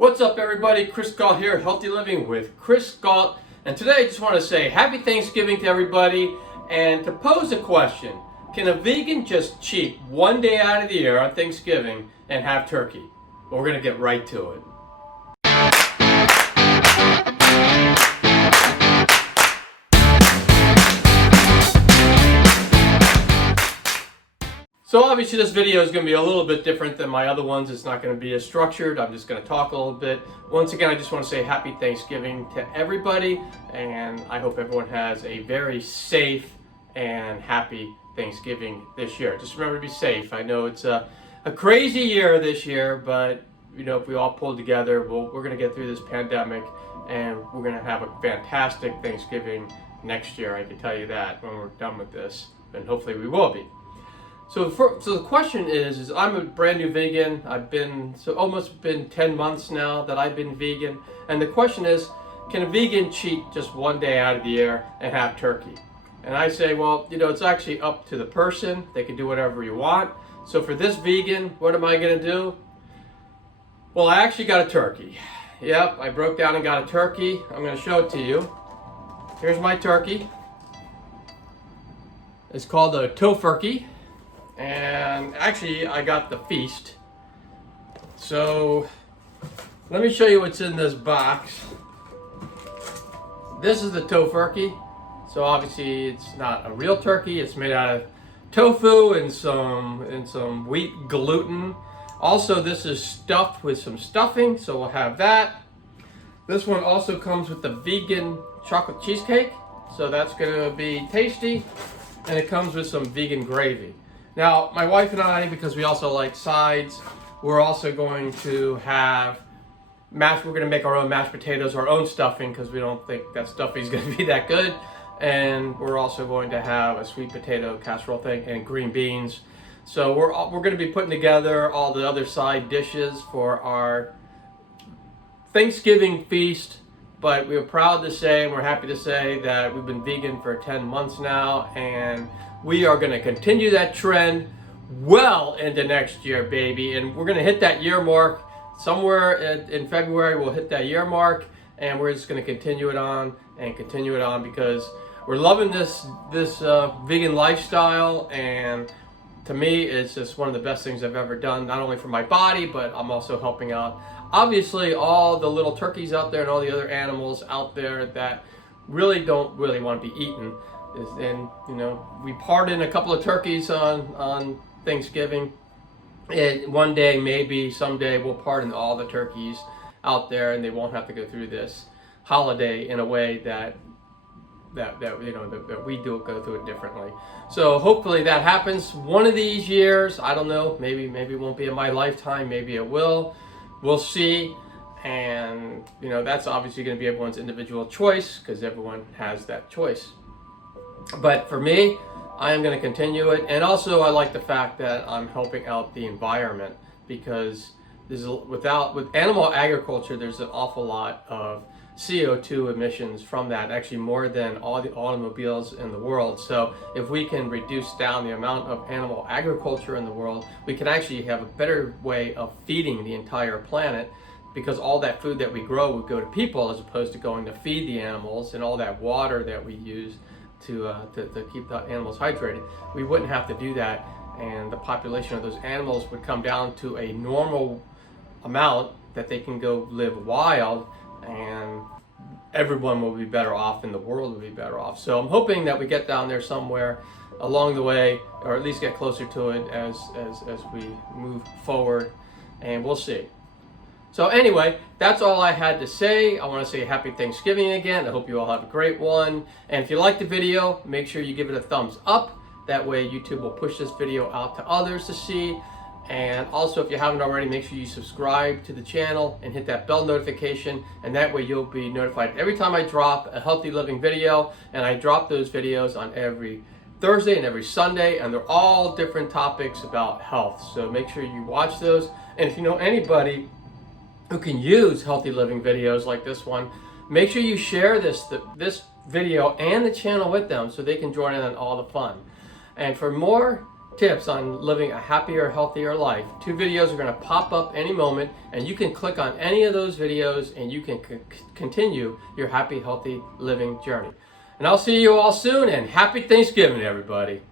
What's up everybody, Chris Gault here, Healthy Living with Chris Gault. And today I just want to say happy Thanksgiving to everybody and to pose a question. Can a vegan just cheat one day out of the year on Thanksgiving and have turkey? Well, we're going to get right to it. So obviously this video is going to be a little bit different than my other ones. It's not going to be as structured. I'm just going to talk a little bit. Once again, I just want to say happy Thanksgiving to everybody, and I hope everyone has a very safe and happy Thanksgiving this year. Just remember to be safe. I know it's a crazy year this year, but you know, if we all pull together, we're going to get through this pandemic, and we're going to have a fantastic Thanksgiving next year. I can tell you that when we're done with this, and hopefully we will be. So the question is I'm a brand new vegan. I've been, almost been 10 months now that I've been vegan. And the question is, can a vegan cheat just one day out of the year and have turkey? And I say, well, you know, it's actually up to the person. They can do whatever you want. So for this vegan, what am I gonna do? Well, I actually got a turkey. Yep, I broke down and got a turkey. I'm gonna show it to you. Here's my turkey. It's called a tofurky. And actually, I got the feast. So, let me show you what's in this box. This is the tofurky. So obviously, it's not a real turkey. It's made out of tofu and some wheat gluten. Also, this is stuffed with some stuffing, so we'll have that. This one also comes with the vegan chocolate cheesecake, so that's gonna be tasty. And it comes with some vegan gravy. Now, my wife and I, because we also like sides, we're also going to have we're going to make our own mashed potatoes, our own stuffing, because we don't think that stuffing is going to be that good. And we're also going to have a sweet potato casserole thing and green beans. So we're going to be putting together all the other side dishes for our Thanksgiving feast. But we're proud to say, and we're happy to say, that we've been vegan for 10 months now, and we are going to continue that trend well into next year, baby. And we're going to hit that year mark somewhere in February. We'll hit that year mark, and we're just going to continue it on and continue it on because we're loving this vegan lifestyle. And to me, it's just one of the best things I've ever done, not only for my body, but I'm also helping out, obviously, all the little turkeys out there and all the other animals out there that don't really want to be eaten. And you know, we pardon a couple of turkeys on Thanksgiving, and one day, maybe someday, we'll pardon all the turkeys out there, and they won't have to go through this holiday in a way that we go through it differently. So hopefully that happens one of these years. I don't know, maybe it won't be in my lifetime, maybe it will. We'll see. And you know, that's obviously going to be everyone's individual choice, because everyone has that choice. But for me, I am going to continue it. And also, I like the fact that I'm helping out the environment, because with animal agriculture, there's an awful lot of CO2 emissions from that, actually more than all the automobiles in the world. So if we can reduce down the amount of animal agriculture in the world, we can actually have a better way of feeding the entire planet, because all that food that we grow would go to people as opposed to going to feed the animals, and all that water that we use to keep the animals hydrated. We wouldn't have to do that, and the population of those animals would come down to a normal amount that they can go live wild, and everyone will be better off, and the world will be better off. So I'm hoping that we get down there somewhere along the way, or at least get closer to it as we move forward, and we'll see. So anyway, that's all I had to say. I want to say happy Thanksgiving again. I hope you all have a great one. And if you like the video, make sure you give it a thumbs up. That way YouTube will push this video out to others to see. And also, if you haven't already, make sure you subscribe to the channel and hit that bell notification. And that way you'll be notified every time I drop a healthy living video. And I drop those videos on every Thursday and every Sunday. And they're all different topics about health. So make sure you watch those. And if you know anybody who can use healthy living videos like this one, make sure you share this video and the channel with them so they can join in on all the fun. And for more tips on living a happier, healthier life. 2 videos are going to pop up any moment, and you can click on any of those videos and you can continue your happy, healthy living journey. And I'll see you all soon, and happy Thanksgiving, everybody.